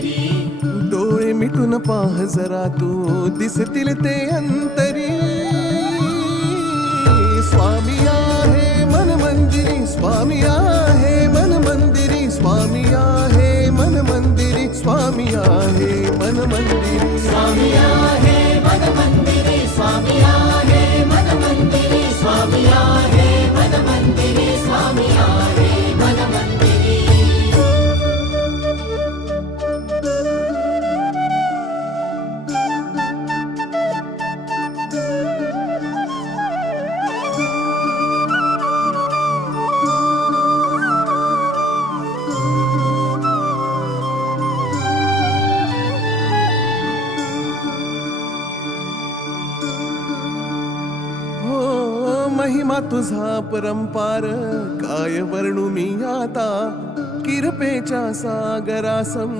मंदिरी. डोळे मिटून पाह जरा तू दिसतील ते अंतरी. स्वामी आहे मन मंदिरी, स्वामी आहे मन मंदिरी, स्वामी आहे मन मंदिरी, स्वामी आहे मन मंदिरी. स्वामी आहे मन मंदिरी, स्वामी आहे मन मंदिरी, स्वामी आहे मन मंदिरी, स्वामी आहे मन मंदिरी. महिमा तुझा परंपार काय वर्णू मी आता. किरपेच्या सागरासम